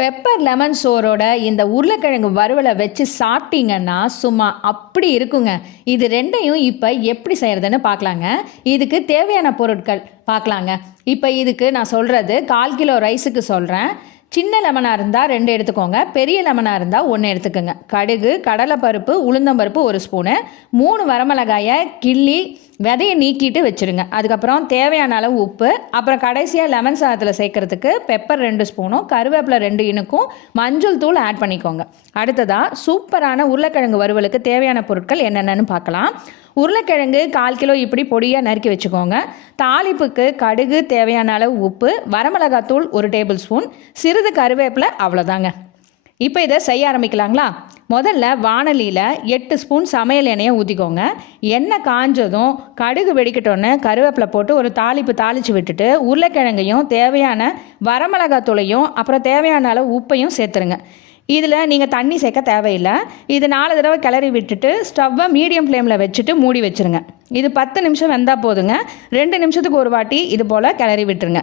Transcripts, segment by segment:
Pepper lemon சோறோட இந்த உருளைக்கிழங்கு வறுவலை வச்சு சாப்பிட்டீங்கன்னா சும்மா அப்படி இருக்குங்க. இது ரெண்டையும் இப்போ எப்படி செய்கிறதுன்னு பார்க்கலாங்க. இதுக்கு தேவையான பொருட்கள் பார்க்கலாங்க. இப்போ இதுக்கு நான் சொல்கிறது 1/4 கிலோ ரைஸுக்கு சொல்கிறேன். சின்ன லெமனாக இருந்தால் 2 எடுத்துக்கோங்க, பெரிய லெமனாக இருந்தால் 1 எடுத்துக்கோங்க. கடுகு, கடலைப்பருப்பு, உளுந்தம்பருப்பு 1 ஸ்பூனு, 3 வரமிளகாயை கிள்ளி விதையை நீக்கிட்டு வச்சுருங்க. அதுக்கப்புறம் தேவையான அளவு உப்பு, அப்புறம் கடைசியாக லெமன் சாதத்தில் சேர்க்குறதுக்கு பெப்பர் 2 ஸ்பூனும், கருவேப்பிலை 2 இனுக்கும், மஞ்சள் தூள் ஆட் பண்ணிக்கோங்க. அடுத்ததாக சூப்பரான உருளைக்கிழங்கு வறுவலுக்கு தேவையான பொருட்கள் என்னென்னு பார்க்கலாம். உருளைக்கிழங்கு 1/4 கிலோ இப்படி பொடியாக நறுக்கி வச்சுக்கோங்க. தாளிப்புக்கு கடுகு, தேவையான அளவு உப்பு, வரமிளகாத்தூள் 1 டேபிள் ஸ்பூன், சிறிது கருவேப்பிலை, அவ்வளோதாங்க. இப்போ இதை செய்ய ஆரம்பிக்கலாங்களா? முதல்ல வாணலியில் 8 ஸ்பூன் சமையல் எண்ணெயை ஊற்றிக்கோங்க. எண்ணெய் காஞ்சதும் கடுகு வெடிக்கட்டோன்னு கருவேப்பிலை போட்டு ஒரு தாளித்து விட்டுட்டு உருளைக்கிழங்கையும் தேவையான வரமிளகாத்தூளையும் அப்புறம் தேவையான அளவு உப்பையும் சேர்த்துருங்க. இதில் நீங்கள் தண்ணி சேர்க்க தேவையில்லை. இது 4 தடவை கிளறி விட்டுட்டு ஸ்டவ்வை மீடியம் ஃப்ளேமில் வச்சுட்டு மூடி வச்சுருங்க. இது 10 நிமிஷம் வெந்தால் போதுங்க. 2 நிமிஷத்துக்கு ஒரு வாட்டி இது போல் கிளறி விட்டுருங்க.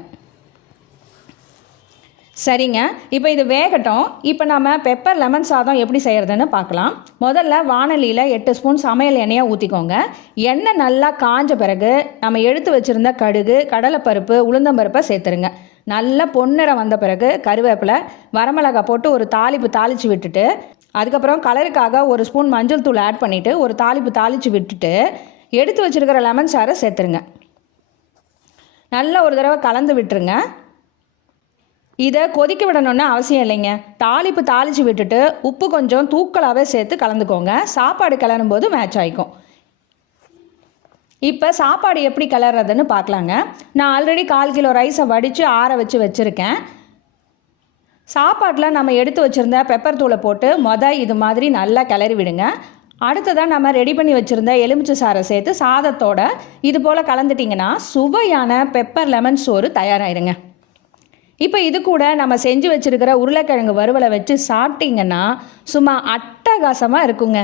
சரிங்க, இப்போ இது வேகட்டும். இப்போ நம்ம பெப்பர் லெமன் சாதம் எப்படி செய்கிறதுன்னு பார்க்கலாம். முதல்ல வாணலியில் 8 ஸ்பூன் சமையல் எண்ணெயை ஊற்றிக்கோங்க. எண்ணெய் நல்லா காஞ்ச பிறகு நம்ம எடுத்து வச்சுருந்த கடுகு, கடலைப்பருப்பு, உளுந்தம்பருப்பை சேர்த்துருங்க. நல்லா பொன்னிறம் வந்த பிறகு கருவேப்பிலை, வரமிளகாய் போட்டு ஒரு தாளித்து விட்டுட்டு அதுக்கப்புறம் கலருக்காக 1 ஸ்பூன் மஞ்சள் தூள் ஆட் பண்ணிவிட்டு ஒரு தாளித்து விட்டுட்டு எடுத்து வச்சுருக்கிற லெமன் சாறை சேர்த்துருங்க. நல்லா ஒரு தடவை கலந்து விட்டுருங்க. இதை கொதிக்க விடணும்னு அவசியம் இல்லைங்க. தாளித்து விட்டுட்டு உப்பு கொஞ்சம் தூக்கலாகவே சேர்த்து கலந்துக்கோங்க. சாப்பாடு கிளறும்போது மேட்ச் ஆகிக்கும். இப்போ சாப்பாடு எப்படி கிளறதுன்னு பார்க்கலாங்க. நான் ஆல்ரெடி 1/4 கிலோ ரைஸை வடித்து ஆற வச்சுருக்கேன். சாப்பாட்டில் நம்ம எடுத்து வச்சுருந்த பெப்பர் தூளை போட்டு இது மாதிரி நல்லா கிளறி விடுங்க. அடுத்ததாக நம்ம ரெடி பண்ணி வச்சுருந்த எலுமிச்சை சாறை சேர்த்து சாதத்தோடு இது போல் கலந்துட்டிங்கன்னா சுவையான பெப்பர் லெமன் சோறு தயாராகிடுங்க. இப்போ இது கூட நம்ம செஞ்சு வச்சுருக்கிற உருளைக்கிழங்கு வறுவலை வச்சு சாப்பிட்டிங்கன்னா சும்மா அட்டகாசமாக இருக்குங்க.